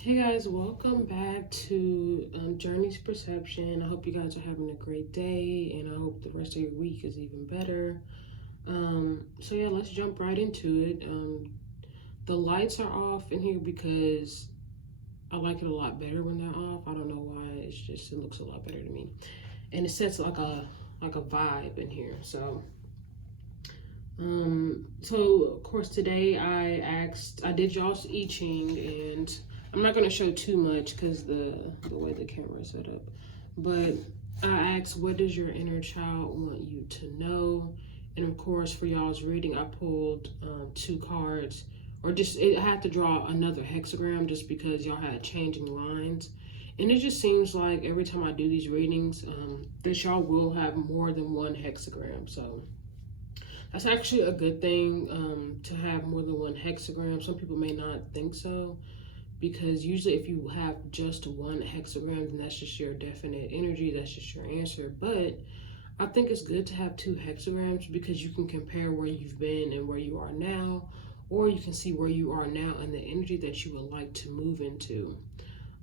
Hey guys, welcome back to Journey's Perception. I hope you guys are having a great day, and I hope the rest of your week is even better. So let's jump right into it. The lights are off in here because I like it a lot better when they're off. I don't know why. It looks a lot better to me, and it sets like a vibe in here. So of course today I did y'all's I Ching, and I'm not gonna show too much because the way the camera is set up, but I asked, what does your inner child want you to know? And of course, for y'all's reading, I pulled two cards, or I had to draw another hexagram just because y'all had changing lines. And it just seems like every time I do these readings, that y'all will have more than one hexagram. So that's actually a good thing, to have more than one hexagram. Some people may not think so because usually if you have just one hexagram, then that's just your definite energy, that's just your answer. But I think it's good to have two hexagrams because you can compare where you've been and where you are now, or you can see where you are now and the energy that you would like to move into.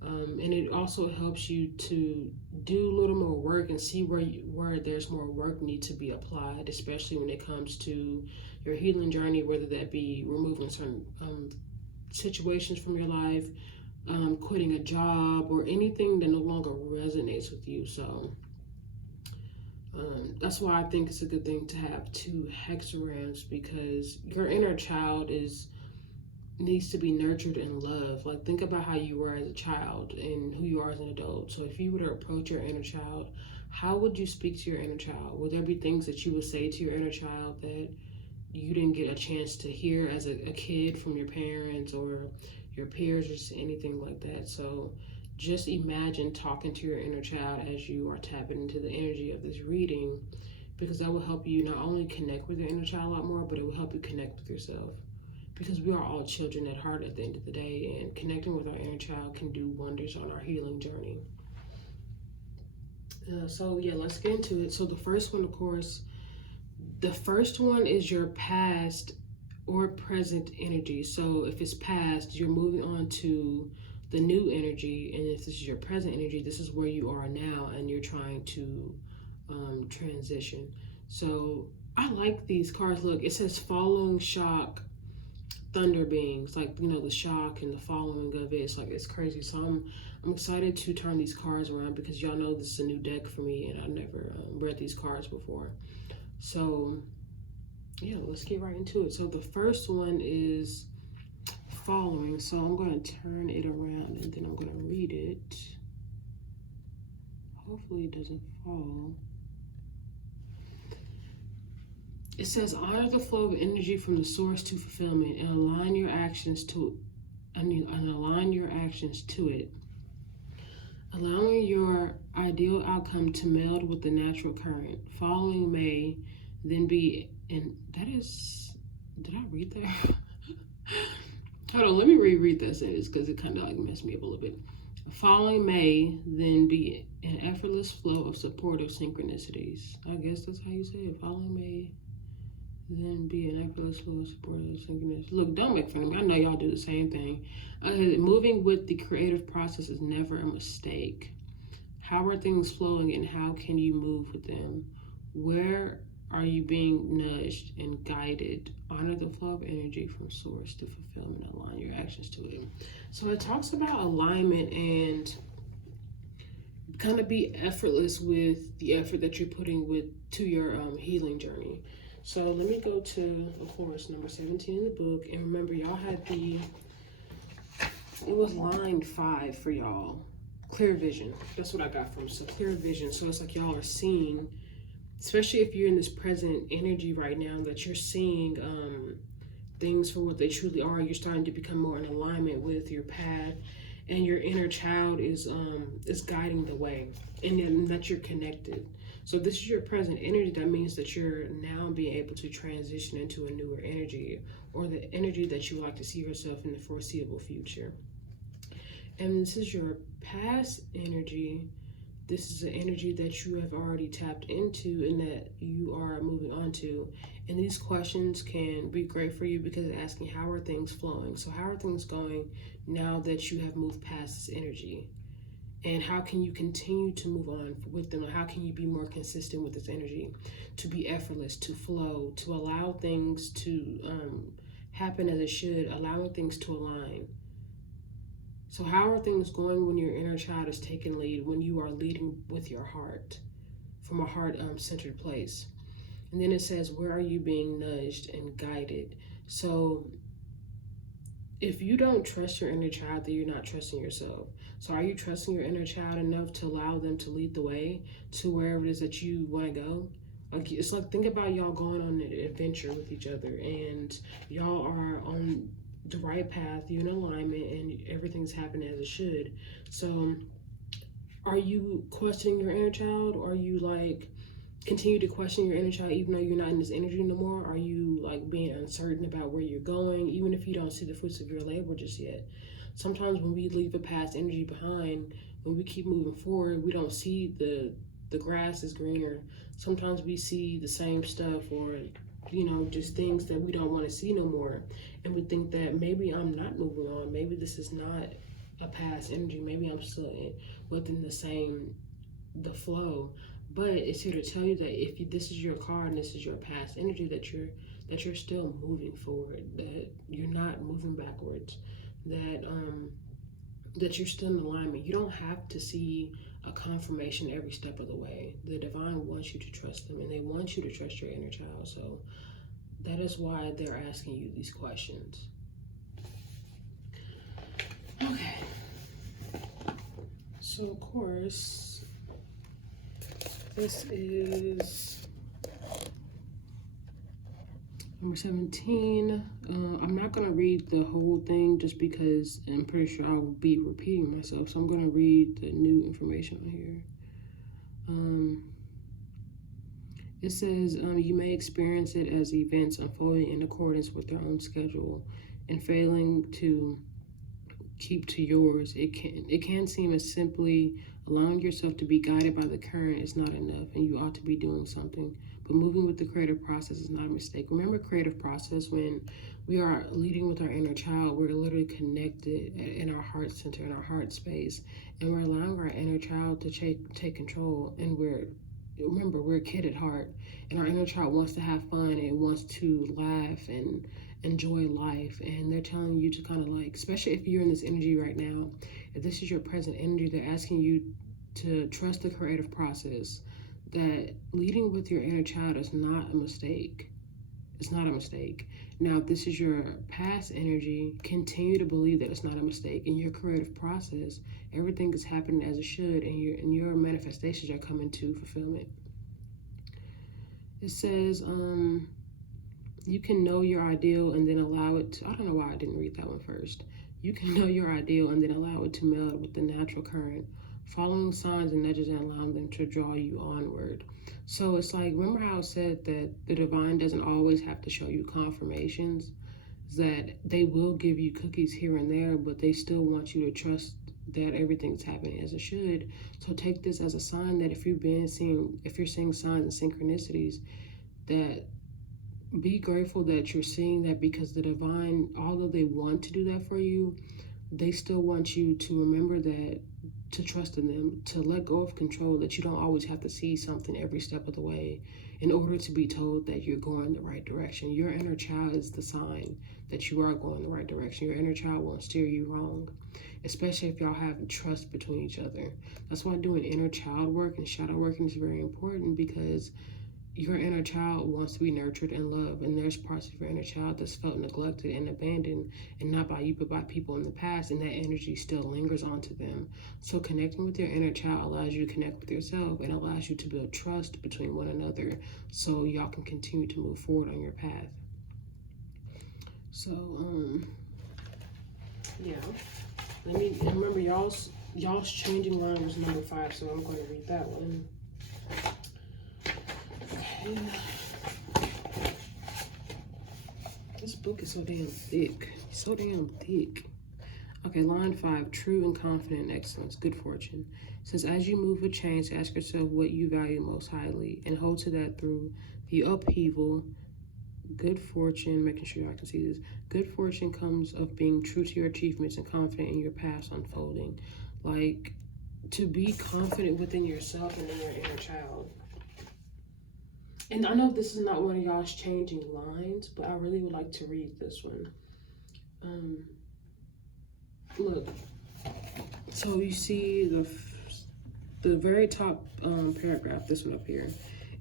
And it also helps you to do a little more work and see where there's more work need to be applied, especially when it comes to your healing journey, whether that be removing certain situations from your life, quitting a job, or anything that no longer resonates with you. So that's why I think it's a good thing to have two hexagrams, because your inner child is needs to be nurtured and loved. Like, think about how you were as a child and who you are as an adult. So if you were to approach your inner child, how would you speak to your inner child? Would there be things that you would say to your inner child that you didn't get a chance to hear as a kid from your parents or your peers, or just anything like that? So just imagine talking to your inner child as you are tapping into the energy of this reading, because that will help you not only connect with your inner child a lot more, but it will help you connect with yourself, because we are all children at heart at the end of the day, and connecting with our inner child can do wonders on our healing journey. Let's get into it. So the first one, of course, the first one is your past or present energy. So if it's past, you're moving on to the new energy, and if this is your present energy, this is where you are now, and you're trying to transition. So I like these cards. Look, it says following shock, thunder beings, like, the shock and the following of it. It's like, it's crazy. So I'm excited to turn these cards around, because y'all know this is a new deck for me, and I've never read these cards before. So let's get right into it. So the first one is following. So I'm going to turn it around, and then I'm going to read it. Hopefully it doesn't fall. It says, honor the flow of energy from the source to fulfillment, and align your actions to it, allowing your ideal outcome to meld with the natural current. Following may then be, and that is, did I read that? Hold on, let me reread that sentence, because it kind of like messed me up a little bit. Following may then be an effortless flow of supportive synchronicities. I guess that's how you say it. Following may then be an effortless flow of supportive synchronicities. Look, don't make fun of me. I know y'all do the same thing. Moving with the creative process is never a mistake. How are things flowing, and how can you move with them? Where are you being nudged and guided? Honor the flow of energy from source to fulfillment. Align your actions to it. So it talks about alignment, and kind of be effortless with the effort that you're putting to your healing journey. So let me go to, of course, number 17 in the book. And remember, y'all had it was line 5 for y'all. Clear vision. That's what I got from. So clear vision. So it's like y'all are seeing, especially if you're in this present energy right now, that you're seeing things for what they truly are. You're starting to become more in alignment with your path, and your inner child is guiding the way, and that you're connected. So this is your present energy. That means that you're now being able to transition into a newer energy, or the energy that you like to see yourself in the foreseeable future. And this is your past energy. this is an energy that you have already tapped into and that you are moving on to. And these questions can be great for you because it's asking, how are things flowing? So how are things going now that you have moved past this energy? And how can you continue to move on with them? How can you be more consistent with this energy? To be effortless, to flow, to allow things to happen as it should, allowing things to align. So how are things going when your inner child is taking lead, when you are leading with your heart, from a heart-centered place? And then it says, where are you being nudged and guided? So if you don't trust your inner child, then you're not trusting yourself. So are you trusting your inner child enough to allow them to lead the way to wherever it is that you want to go? Like, it's like, think about y'all going on an adventure with each other, and y'all are on the right path, you're in alignment, and everything's happening as it should. So are you questioning your inner child? Or are you like continue to question your inner child even though you're not in this energy no more? Are you like being uncertain about where you're going even if you don't see the fruits of your labor just yet? Sometimes when we leave a past energy behind, when we keep moving forward, we don't see the grass is greener. Sometimes we see the same stuff, or just things that we don't want to see no more, and we think that maybe I'm not moving on, maybe this is not a past energy, maybe I'm still within the flow. But it's here to tell you that if this is your card and this is your past energy, that you're still moving forward, that you're not moving backwards, that you're still in alignment. You don't have to see a confirmation every step of the way. The divine wants you to trust them, and they want you to trust your inner child. So that is why they're asking you these questions. Okay. So of course, this is number 17. I'm not going to read the whole thing just because I'm pretty sure I'll be repeating myself. So I'm going to read the new information on here. It says, you may experience it as events unfolding in accordance with their own schedule, and failing to keep to yours. It can seem as simply allowing yourself to be guided by the current is not enough, and you ought to be doing something. But moving with the creative process is not a mistake. Remember, creative process, when we are leading with our inner child, we're literally connected in our heart center, in our heart space, and we're allowing our inner child to take control. And remember, we're a kid at heart, and our inner child wants to have fun and wants to laugh and enjoy life. And they're telling you to kind of like, especially if you're in this energy right now, if this is your present energy, they're asking you to trust the creative process, that leading with your inner child is not a mistake. It's not a mistake. Now, if this is your past energy, continue to believe that it's not a mistake. In your creative process, everything is happening as it should, and your manifestations are coming to fulfillment. It says, you can know your ideal and then allow it to, I don't know why I didn't read that one first. You can know your ideal and then allow it to meld with the natural current, following signs and nudges and allowing them to draw you onward. So it's like, remember how I said that the divine doesn't always have to show you confirmations, that they will give you cookies here and there, but they still want you to trust that everything's happening as it should. So take this as a sign that if you're seeing signs and synchronicities, that be grateful that you're seeing that, because the divine, although they want to do that for you, they still want you to remember that, to trust in them, to let go of control, that you don't always have to see something every step of the way in order to be told that you're going the right direction. Your inner child is the sign that you are going the right direction. Your inner child won't steer you wrong, especially if y'all have trust between each other. That's why doing inner child work and shadow working is very important, because your inner child wants to be nurtured and loved, and there's parts of your inner child that's felt neglected and abandoned, and not by you but by people in the past, and that energy still lingers onto them. So connecting with your inner child allows you to connect with yourself, and allows you to build trust between one another, so y'all can continue to move forward on your path. So yeah, remember, y'all's changing line was number 5, so I'm going to read that one. This book is so damn thick. Okay, line 5, true and confident excellence, good fortune. It says, as you move with change, ask yourself what you value most highly and hold to that through the upheaval. Good fortune, making sure I can see this. Good fortune comes of being true to your achievements and confident in your paths unfolding. Like, to be confident within yourself and in your inner child. And I know this is not one of y'all's changing lines, but I really would like to read this one. Look, so you see the very top paragraph, this one up here.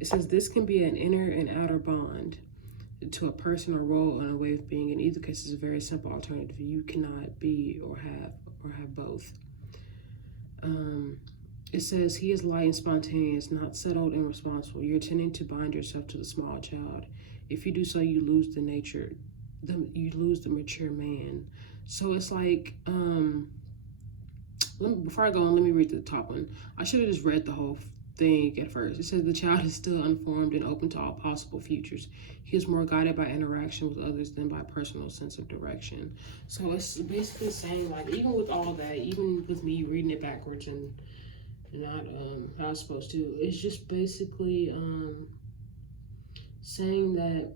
It says this can be an inner and outer bond to a person or role and a way of being. In either case, is a very simple alternative. You cannot be or have both. It says he is light and spontaneous, not settled and responsible. You're tending to bind yourself to the small child. If you do so, you lose you lose the mature man. So it's like, before I go on, let me read the top one. I should have just read the whole thing at first. It says the child is still unformed and open to all possible futures. He is more guided by interaction with others than by personal sense of direction. So it's basically saying, like, even with all that, even with me reading it backwards and not how I was supposed to, it's just basically saying that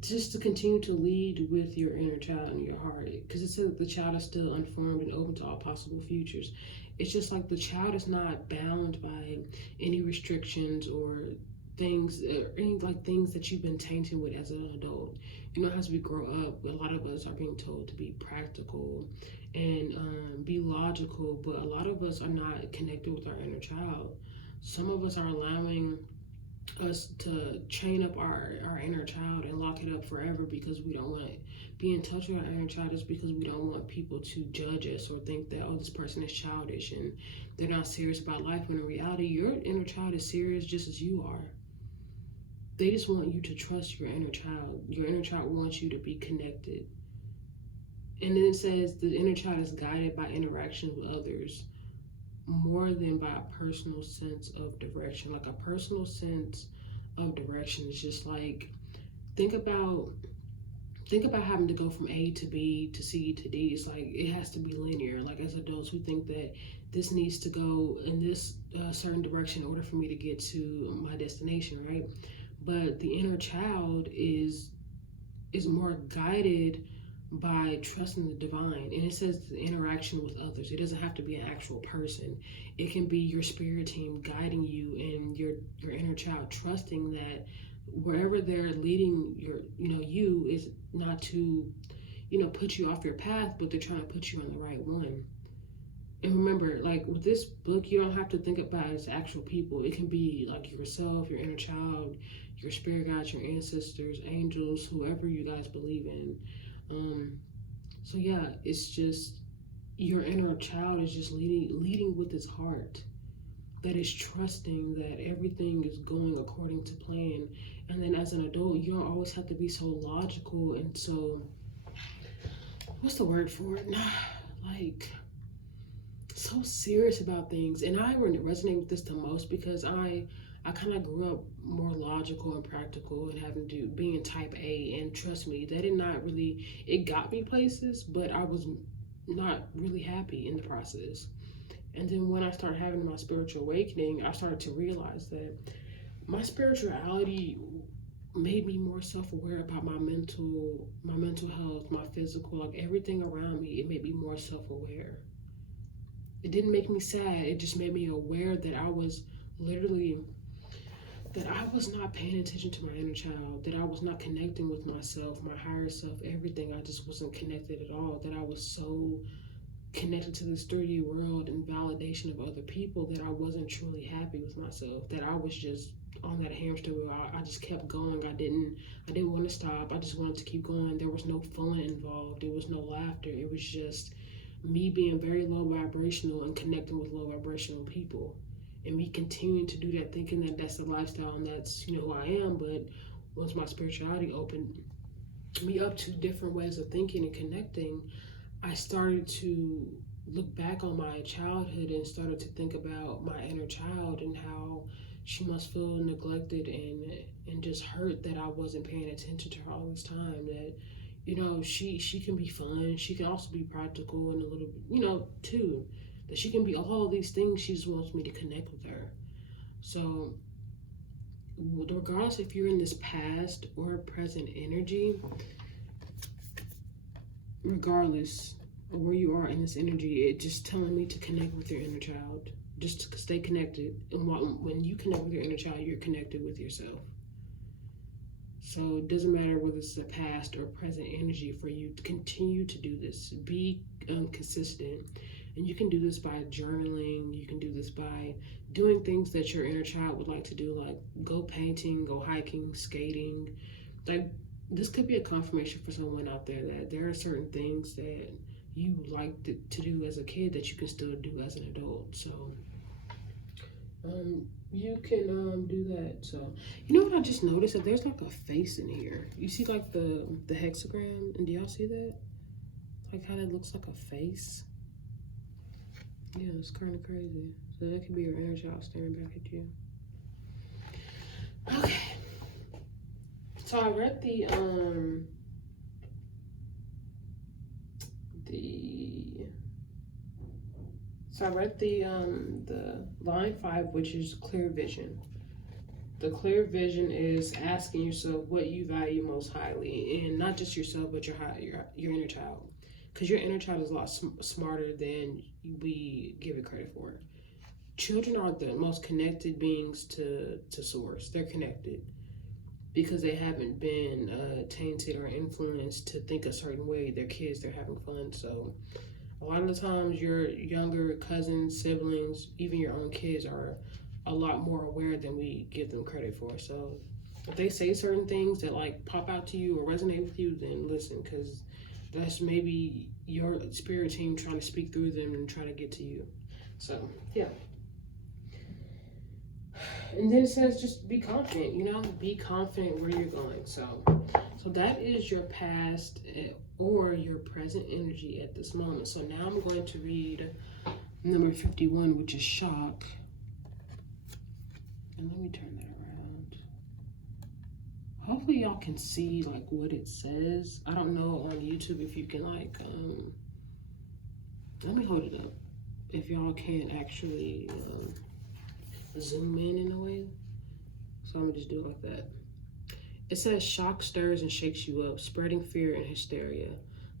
just to continue to lead with your inner child in your heart, because it says that the child is still unformed and open to all possible futures. It's just like the child is not bound by any restrictions or things, or any like things that you've been tainted with as an adult. You know, as we grow up, a lot of us are being told to be practical and be logical, but a lot of us are not connected with our inner child. Some of us are allowing us to chain up our inner child and lock it up forever because we don't want to be in touch with our inner child, is because we don't want people to judge us or think that, oh, this person is childish and they're not serious about life, when in reality your inner child is serious just as you are. They just want you to trust your inner child. Your inner child wants you to be connected. And then it says the inner child is guided by interaction with others more than by a personal sense of direction. Like a personal sense of direction is just like, think about having to go from A to B to C to D. It's like it has to be linear. Like as adults, we think that this needs to go in this certain direction in order for me to get to my destination, right? But the inner child is more guided by trusting the divine. And it says the interaction with others. It doesn't have to be an actual person. It can be your spirit team guiding you and your inner child trusting that wherever they're leading you is not to, put you off your path, but they're trying to put you on the right one. And remember, like with this book, you don't have to think about it as actual people. It can be like yourself, your inner child, your spirit guides, your ancestors, angels, whoever you guys believe in. So yeah, it's just your inner child is just leading with its heart, that is trusting that everything is going according to plan. And then as an adult, you don't always have to be so logical and so, what's the word for it? Like so serious about things. And I resonate with this the most because I kind of grew up more logical and practical and having to being type A, and trust me, that did not really, it got me places, but I was not really happy in the process. And then when I started having my spiritual awakening, I started to realize that my spirituality made me more self-aware about my mental health, my physical, like everything around me. It made me more self-aware. It didn't make me sad. It just made me aware that I was not paying attention to my inner child, that I was not connecting with myself, my higher self, everything. I just wasn't connected at all, that I was so connected to this 3D world and validation of other people that I wasn't truly happy with myself, that I was just on that hamster wheel. I just kept going. I didn't want to stop. I just wanted to keep going. There was no fun involved. There was no laughter. It was just me being very low vibrational and connecting with low vibrational people. And me continuing to do that, thinking that that's the lifestyle and that's, who I am. But once my spirituality opened me up to different ways of thinking and connecting, I started to look back on my childhood and started to think about my inner child and how she must feel neglected and just hurt that I wasn't paying attention to her all this time. That, she can be fun. She can also be practical and a little, too. That she can be all these things. She just wants me to connect with her. So, regardless if you're in this past or present energy, regardless of where you are in this energy, it's just telling me to connect with your inner child. Just to stay connected. And when you connect with your inner child, you're connected with yourself. So it doesn't matter whether it's a past or present energy for you to continue to do this. Be consistent. And you can do this by journaling. You can do this by doing things that your inner child would like to do, like go painting, go hiking, skating. Like, this could be a confirmation for someone out there that there are certain things that you liked to do as a kid that you can still do as an adult. So you can do that. So what I just noticed, that there's like a face in here. You see like the hexagram, and do y'all see that? Like how that looks like a face. Yeah, it's kind of crazy. So that could be your inner child staring back at you. Okay. So I read the line 5, which is clear vision. The clear vision is asking yourself what you value most highly, and not just yourself, but your inner child, because your inner child is a lot smarter than we give it credit for. Children are the most connected beings to source. They're connected because they haven't been tainted or influenced to think a certain way. They're kids, they're having fun. So a lot of the times your younger cousins, siblings, even your own kids are a lot more aware than we give them credit for. So if they say certain things that like pop out to you or resonate with you, then listen, because that's maybe your spirit team trying to speak through them and try to get to you. So yeah. And then it says just be confident, be confident where you're going. So that is your past or your present energy at this moment. So now I'm going to read number 51, which is shock. And let me turn that around. Hopefully y'all can see like what it says. I don't know on YouTube if you can like, let me hold it up. If y'all can actually zoom in a way. So I'm gonna just do it like that. It says shock stirs and shakes you up, spreading fear and hysteria.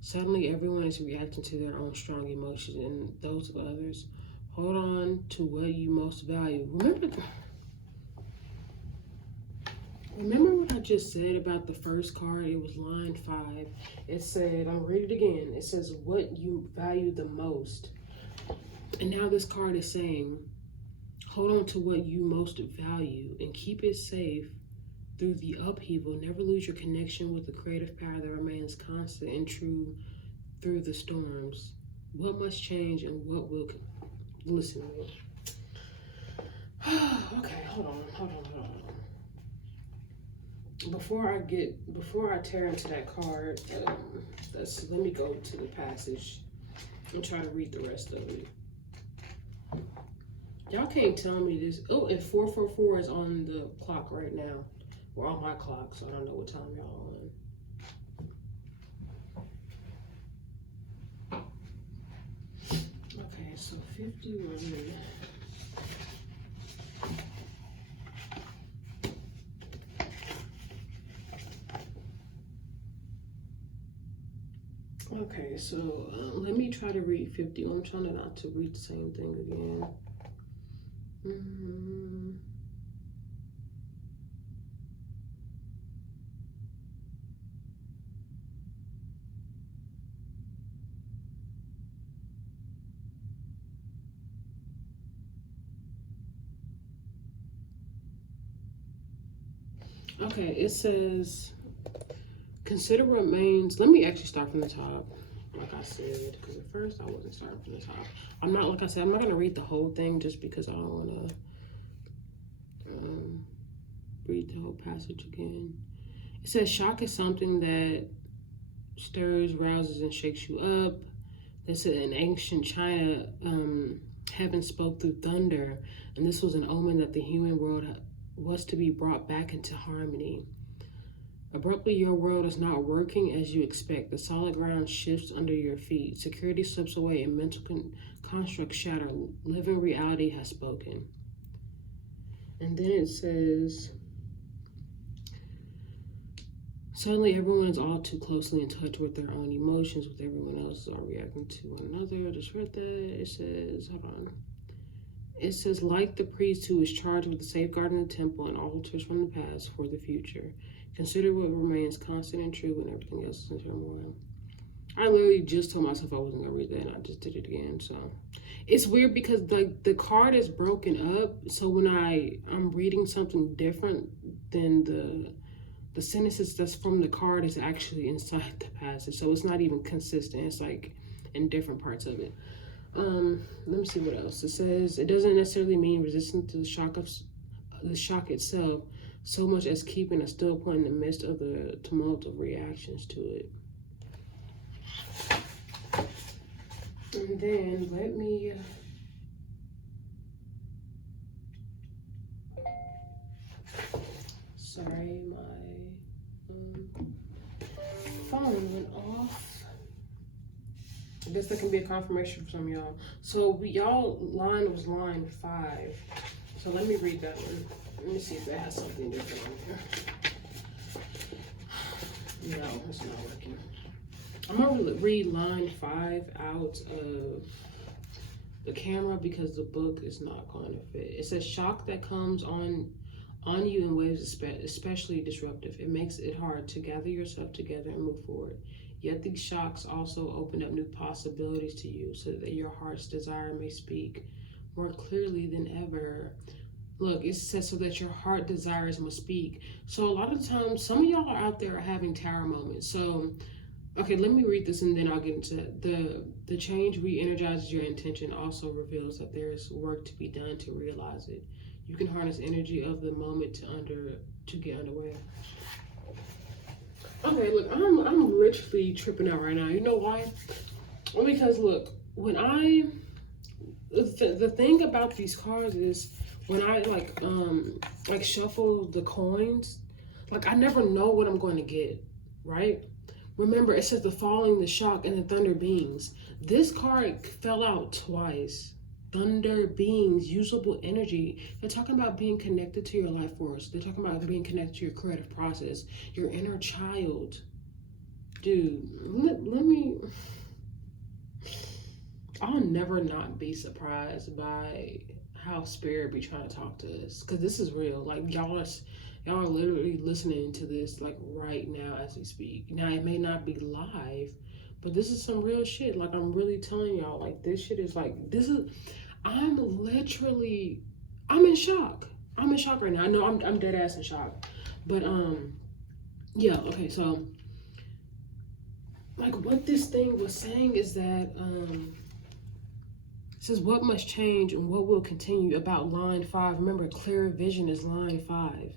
Suddenly everyone is reacting to their own strong emotions and those of others. Hold on to what you most value. Remember what I just said about the first card? It was line 5. It said, I'm gonna read it again. It says what you value the most. And now this card is saying, hold on to what you most value and keep it safe through the upheaval. Never lose your connection with the creative power that remains constant and true through the storms. What must change and what will... Listen to me. Okay, hold on. Before I tear into that card, let me go to the passage and try to read the rest of it. Y'all can't tell me this. Oh, and 444 is on the clock right now. We're on my clock, so I don't know what time y'all on. Okay, so 51. Okay, so let me try to read 51. I'm trying not to read the same thing again. Okay, it says, consider what remains. Let me actually start from the top, like I said, because at first I wasn't starting from the top. I'm not, like I said, I'm not going to read the whole thing just because I don't want to read the whole passage again. It says, shock is something that stirs, rouses, and shakes you up. They said in ancient China, heaven spoke through thunder, and this was an omen that the human world was to be brought back into harmony. Abruptly, your world is not working as you expect. The solid ground shifts under your feet. Security slips away and mental constructs shatter. Living reality has spoken. And then it says, suddenly everyone is all too closely in touch with their own emotions, with everyone else is all reacting to one another. I just read that. It says, hold on. It says, like the priest who is charged with safeguarding the temple and altars from the past for the future. Consider what remains constant and true when everything else is in turmoil. I literally just told myself I wasn't gonna read that, and I just did it again. So it's weird because the card is broken up. So when I'm reading something different than the sentences that's from the card is actually inside the passage. So it's not even consistent. It's like in different parts of it. Let me see what else. It says it doesn't necessarily mean resistance to the shock itself, so much as keeping a still point in the midst of the tumult of reactions to it. And then let me sorry, my phone went off. I guess that can be a confirmation for some of y'all. So y'all line was line 5. So let me read that one. Let me see if that has something different on here. No, it's not working. I'm gonna read line 5 out of the camera because the book is not going to fit. It says shock that comes on you in waves especially disruptive. It makes it hard to gather yourself together and move forward. Yet these shocks also open up new possibilities to you so that your heart's desire may speak more clearly than ever. Look, it says so that your heart desires must speak. So a lot of times, some of y'all are out there having tower moments. So, okay, let me read this and then I'll get into it. The change re-energizes your intention, also reveals that there's work to be done to realize it. You can harness energy of the moment to get underway. Okay, look, I'm literally tripping out right now. You know why? Well, because look, when the thing about these cards is when I like shuffle the coins, like I never know what I'm going to get, right? Remember, it says the falling, the shock, and the thunder beings. This card fell out twice. Thunder beings, usable energy. They're talking about being connected to your life force. They're talking about being connected to your creative process, your inner child. Dude, let me. I'll never not be surprised by how spirit be trying to talk to us, because this is real. Like y'all are literally listening to this like right now as we speak. Now it may not be live, but this is some real shit. Like I'm really telling y'all, like this shit is like I'm in shock. I'm in shock right now. I know I'm dead ass in shock. But yeah, okay, so like what this thing was saying is that it says what must change and what will continue about line 5. Remember, clear vision is line 5.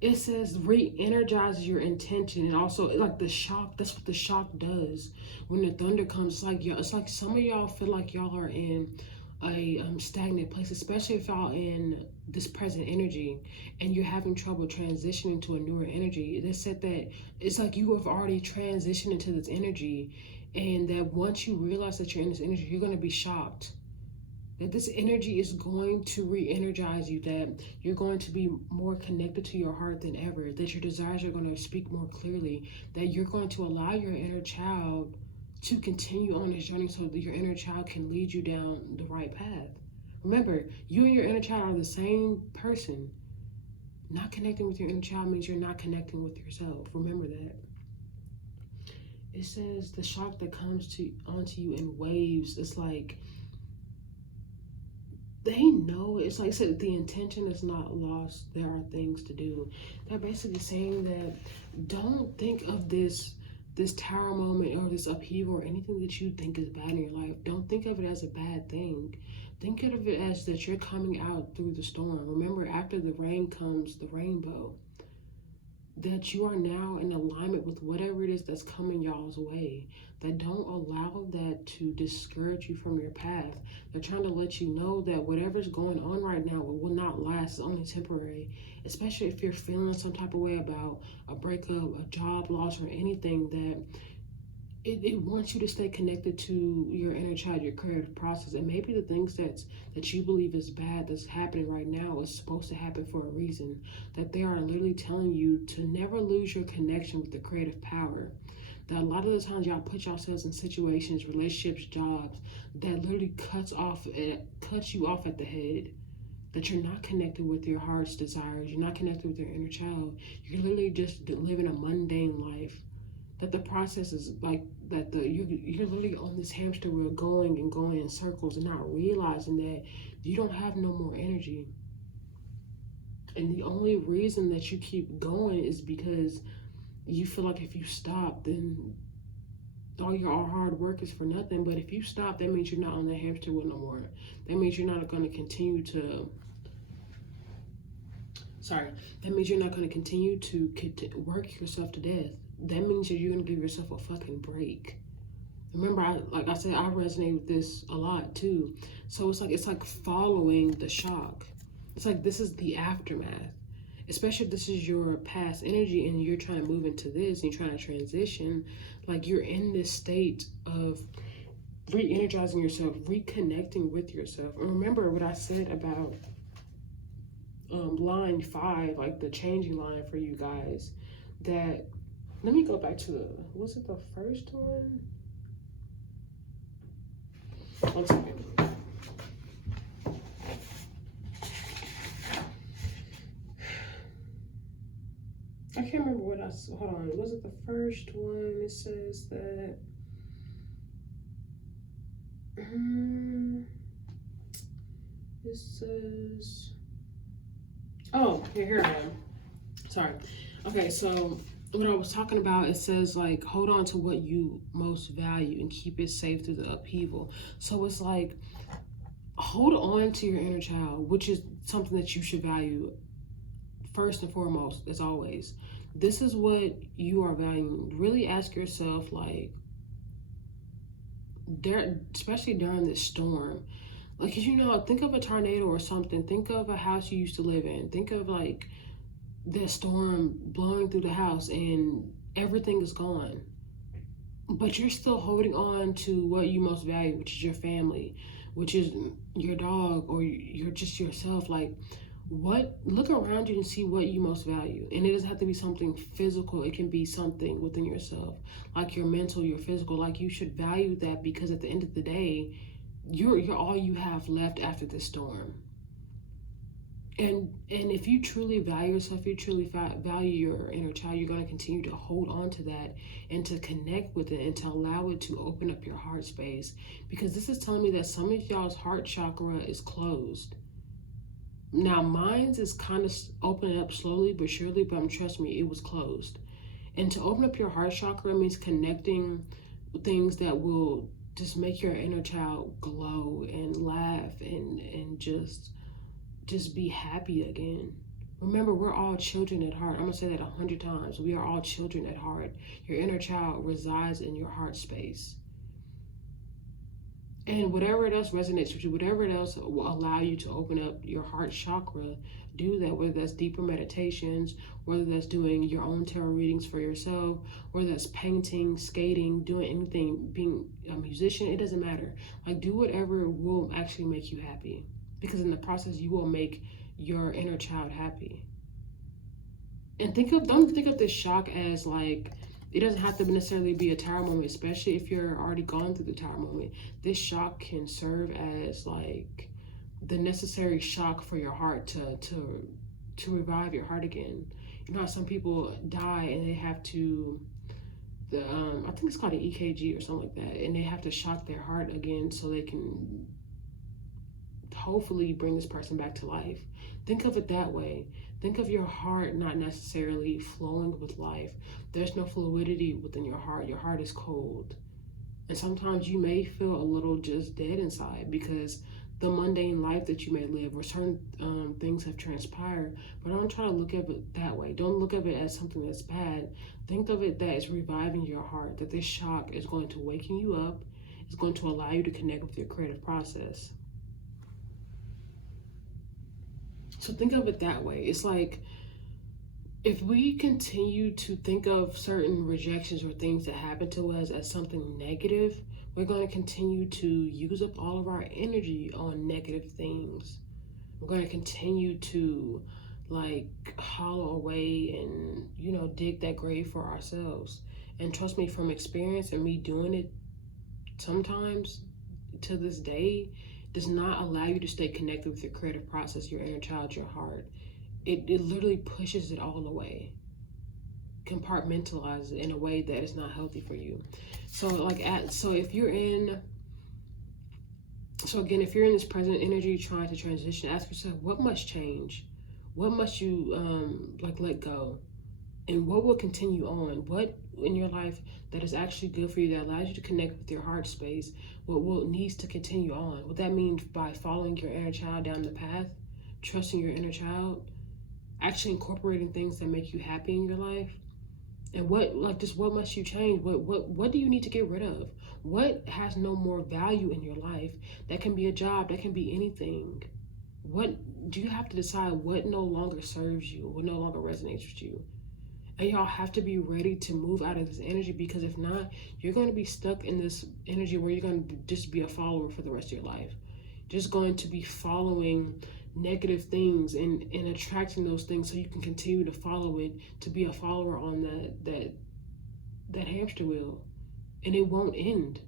It says re-energizes your intention, and also like the shock. That's what the shock does when the thunder comes. It's like some of y'all feel like y'all are in a stagnant place, especially if y'all in this present energy and you're having trouble transitioning to a newer energy. They said that it's like you have already transitioned into this energy, and that once you realize that you're in this energy, you're going to be shocked. That this energy is going to re-energize you, that you're going to be more connected to your heart than ever, that your desires are going to speak more clearly, that you're going to allow your inner child to continue on this journey so that your inner child can lead you down the right path. Remember, you and your inner child are the same person. Not connecting with your inner child means you're not connecting with yourself. Remember that. It says the shock that comes onto you in waves. It's like they know. It's like I said, the intention is not lost. There are things to do. They're basically saying that don't think of this tower moment or this upheaval or anything that you think is bad in your life. Don't think of it as a bad thing. Think of it as that you're coming out through the storm. Remember, after the rain comes the rainbow. that you are now in alignment with whatever it is that's coming y'all's way. That don't allow that to discourage you from your path. They're trying to let you know that whatever's going on right now, it will not last. It's only temporary. Especially if you're feeling some type of way about a breakup, a job loss, or anything, that it wants you to stay connected to your inner child, your creative process. And maybe the things that you believe is bad that's happening right now is supposed to happen for a reason. That they are literally telling you to never lose your connection with the creative power. That a lot of the times y'all put yourselves in situations, relationships, jobs that literally cuts you off at the head. That you're not connected with your heart's desires, you're not connected with your inner child. You're literally just living a mundane life. That the process is like that you're literally on this hamster wheel going and going in circles and not realizing that you don't have no more energy. And the only reason that you keep going is because you feel like if you stop, then all your hard work is for nothing. But if you stop, that means you're not on the hamster wheel no more. That means you're not going to continue to that means you're not going to continue to work yourself to death. That means that you're going to give yourself a fucking break. Remember, like I said, I resonate with this a lot too. So it's like following the shock. It's like this is the aftermath. Especially if this is your past energy and you're trying to move into this and you're trying to transition. Like you're in this state of re-energizing yourself, reconnecting with yourself. And remember what I said about line 5, like the changing line for you guys. That, let me go back to was it the first one? One second. I can't remember what hold on. Was it the first one? It says that. It says. Oh, here I am. Sorry. Okay, so what I was talking about, it says like hold on to what you most value and keep it safe through the upheaval. So it's like hold on to your inner child, which is something that you should value first and foremost, as always. This is what you are valuing. Really ask yourself, like, especially during this storm, like, you know, think of a tornado or something. Think of a house you used to live in. Think of like the storm blowing through the house and everything is gone, but you're still holding on to what you most value, which is your family, which is your dog, or you're just yourself. Like, look around you and see what you most value. And it doesn't have to be something physical. It can be something within yourself, like your mental, your physical. Like, you should value that, because at the end of the day, you're all you have left after this storm. And if you truly value yourself, if you truly value your inner child, you're going to continue to hold on to that and to connect with it and to allow it to open up your heart space. Because this is telling me that some of y'all's heart chakra is closed. Now, mine's is kind of opening up slowly but surely, but trust me, it was closed. And to open up your heart chakra means connecting things that will just make your inner child glow and laugh and just be happy again. Remember, we're all children at heart. I'm going to say that 100 times. We are all children at heart. Your inner child resides in your heart space. And whatever else resonates with you, whatever else will allow you to open up your heart chakra, do that. Whether that's deeper meditations, whether that's doing your own tarot readings for yourself, whether that's painting, skating, doing anything, being a musician, it doesn't matter. Like, do whatever will actually make you happy. Because in the process, you will make your inner child happy. And don't think of this shock as like, it doesn't have to necessarily be a tower moment, especially if you're already gone through the tower moment. This shock can serve as like the necessary shock for your heart to revive your heart again. You know how some people die and they have to, I think it's called an EKG or something like that, and they have to shock their heart again so they can hopefully bring this person back to life. Think of it that way. Think of your heart not necessarily flowing with life. There's no fluidity within your heart. Your heart is cold. And sometimes you may feel a little just dead inside, because the mundane life that you may live, or certain things have transpired. But don't try to look at it that way. Don't look at it as something that's bad. Think of it that it's reviving your heart, that this shock is going to waken you up. It's going to allow you to connect with your creative process. So think of it that way. It's like, if we continue to think of certain rejections or things that happen to us as something negative, we're going to continue to use up all of our energy on negative things. We're going to continue to like hollow away and, dig that grave for ourselves. And trust me, from experience and me doing it sometimes to this day, does not allow you to stay connected with your creative process, your inner child, your heart. It literally pushes it all away, compartmentalizes it in a way that is not healthy for you. So if you're in this present energy trying to transition, ask yourself, what must change? What must you let go? And what will continue on? What in your life that is actually good for you, that allows you to connect with your heart space? What needs to continue on? What that means by following your inner child down the path, trusting your inner child, actually incorporating things that make you happy in your life. And what must you change? What do you need to get rid of? What has no more value in your life? That can be a job, that can be anything. What do you have to decide? What no longer serves you, what no longer resonates with you? And y'all have to be ready to move out of this energy, because if not, you're going to be stuck in this energy where you're going to just be a follower for the rest of your life. Just going to be following negative things and attracting those things, so you can continue to follow it, to be a follower on that hamster wheel. And it won't end,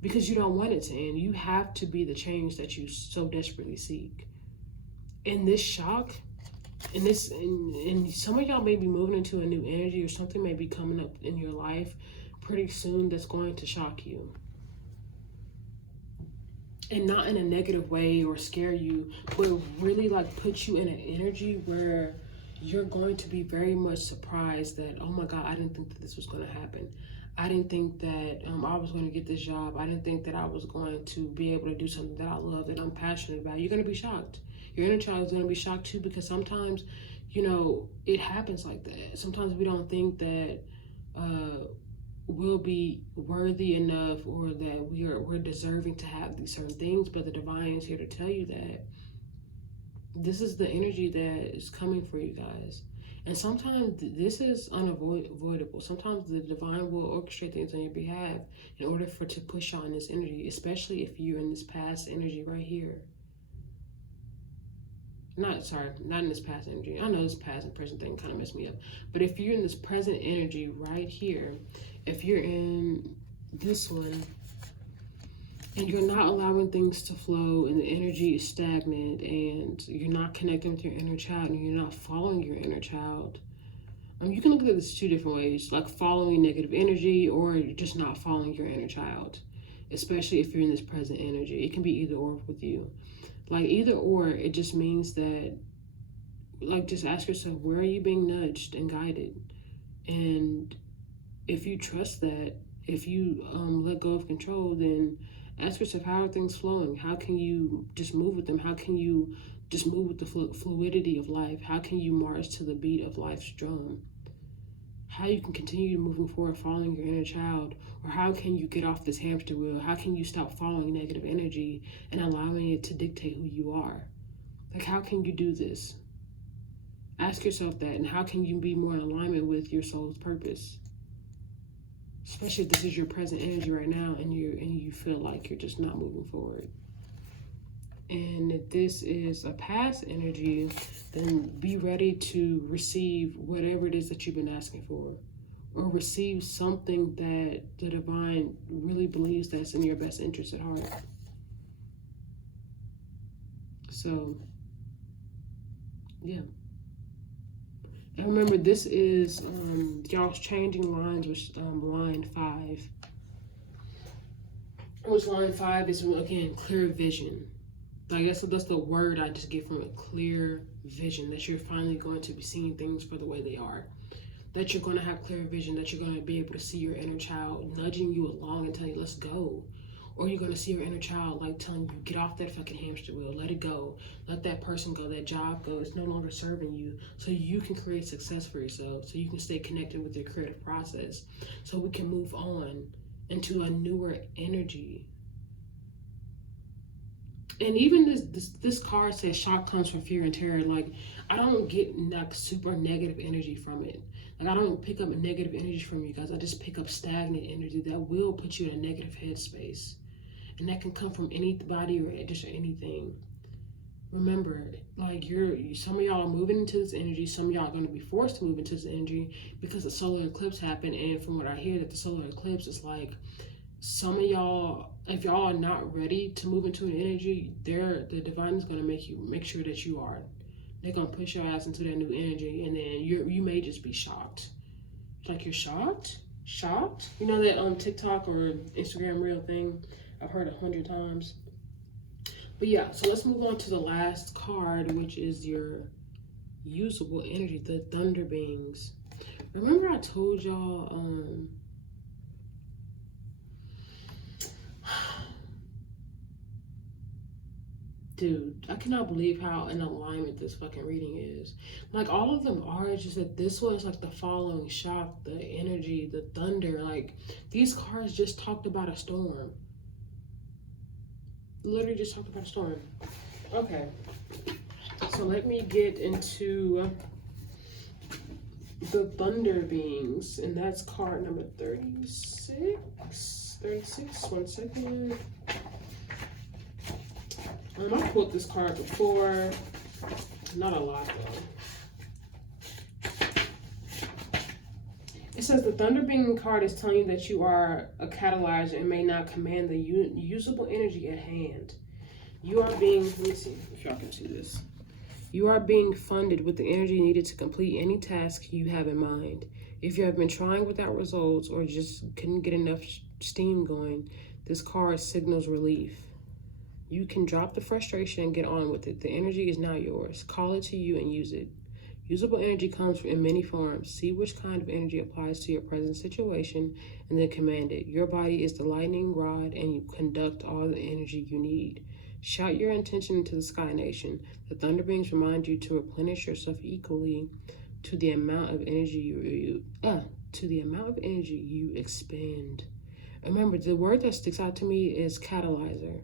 because you don't want it to end. You have to be the change that you so desperately seek. And this shock, and some of y'all may be moving into a new energy, or something may be coming up in your life pretty soon that's going to shock you. And not in a negative way or scare you, but really put you in an energy where you're going to be very much surprised that, oh my God, I didn't think that this was going to happen. I didn't think that I was going to get this job. I didn't think that I was going to be able to do something that I love, that I'm passionate about. You're going to be shocked. Your inner child is going to be shocked too, because sometimes, it happens like that. Sometimes we don't think that we'll be worthy enough, or that we're deserving to have these certain things, but the divine is here to tell you that this is the energy that is coming for you guys. And sometimes this is unavoidable. Sometimes the divine will orchestrate things on your behalf in order to push on this energy, especially if you're in this past energy right here. Not in this past energy. I know this past and present thing kind of messed me up. But if you're in this present energy right here, if you're in this one, and you're not allowing things to flow, and the energy is stagnant, and you're not connecting with your inner child, and you're not following your inner child, you can look at this two different ways, like following negative energy, or you're just not following your inner child, especially if you're in this present energy. It can be either or with you. Either or, it just means that, just ask yourself, where are you being nudged and guided? And if you trust that, if you let go of control, then ask yourself, how are things flowing? How can you just move with them? How can you just move with the fluidity of life? How can you march to the beat of life's drum? How you can continue moving forward, following your inner child, or how can you get off this hamster wheel? How can you stop following negative energy and allowing it to dictate who you are? How can you do this? Ask yourself that, and how can you be more in alignment with your soul's purpose? Especially if this is your present energy right now, and you feel like you're just not moving forward. And if this is a past energy, then be ready to receive whatever it is that you've been asking for, or receive something that the divine really believes that's in your best interest at heart. So, yeah. And remember, this is y'all's changing lines, which line 5. Which line 5 is, again, clear vision. That's the word I just get from it, clear vision, that you're finally going to be seeing things for the way they are. That you're going to have clear vision, that you're going to be able to see your inner child nudging you along and telling you, let's go. Or you're going to see your inner child like telling you, get off that fucking hamster wheel, let it go, let that person go, that job go, it's no longer serving you, so you can create success for yourself, so you can stay connected with your creative process, so we can move on into a newer energy. And even this card says shock comes from fear and terror. Like, I don't get like super negative energy from it. Like, I don't pick up negative energy from you guys. I just pick up stagnant energy that will put you in a negative headspace. And that can come from anybody or just anything. Remember, like, some of y'all are moving into this energy. Some of y'all are going to be forced to move into this energy because the solar eclipse happened. And from what I hear, that the solar eclipse is like, some of y'all, if y'all are not ready to move into an energy, the divine is going to make sure that you are. They're going to push your ass into that new energy, and then you may just be shocked. Like, you're shocked? You know that on TikTok or Instagram reel thing? I've heard 100 times. But yeah, so let's move on to the last card, which is your usable energy, the thunder beings. Remember I told y'all, dude, I cannot believe how in alignment this fucking reading is. Like, all of them are, it's just that this one is like the following shock, the energy, the thunder. Like, these cards just talked about a storm. Literally just talked about a storm. Okay. So let me get into the thunder beings. And that's card number 36. 36, 1 second. I pulled this card before, not a lot though. It says the Thunder Being card is telling you that you are a catalyzer and may not command the usable energy at hand. You are being, let me see if y'all can see this. You are being funded with the energy needed to complete any task you have in mind. If you have been trying without results or just couldn't get enough steam going, this card signals relief. You can drop the frustration and get on with it. The energy is now yours. Call it to you and use it. Usable energy comes in many forms. See which kind of energy applies to your present situation and then command it. Your body is the lightning rod and you conduct all the energy you need. Shout your intention into the sky nation. The thunder beings remind you to replenish yourself equally to the amount of energy you expend. Remember, the word that sticks out to me is catalyzer.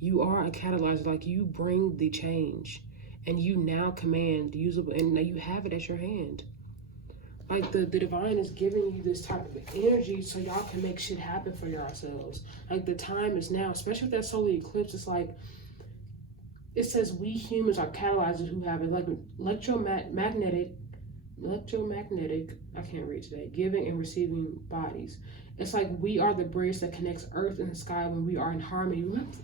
You are a catalyzer, like you bring the change and you now command the usable, and now you have it at your hand. Like the divine is giving you this type of energy so y'all can make shit happen for yourselves. Like the time is now, especially with that solar eclipse. It's like, it says we humans are catalyzers who have electromagnetic, I can't read today, giving and receiving bodies. It's like we are the bridge that connects earth and the sky when we are in harmony. Remember,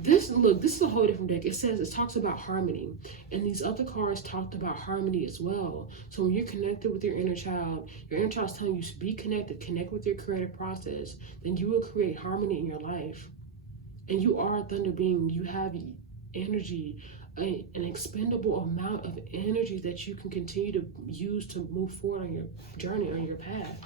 this is a whole different deck. It talks about harmony, and these other cards talked about harmony as well. So when you're connected with your inner child's telling you to be connected, connect with your creative process, then you will create harmony in your life. And you are a thunder being. You have energy, an expendable amount of energy that you can continue to use to move forward on your journey, on your path.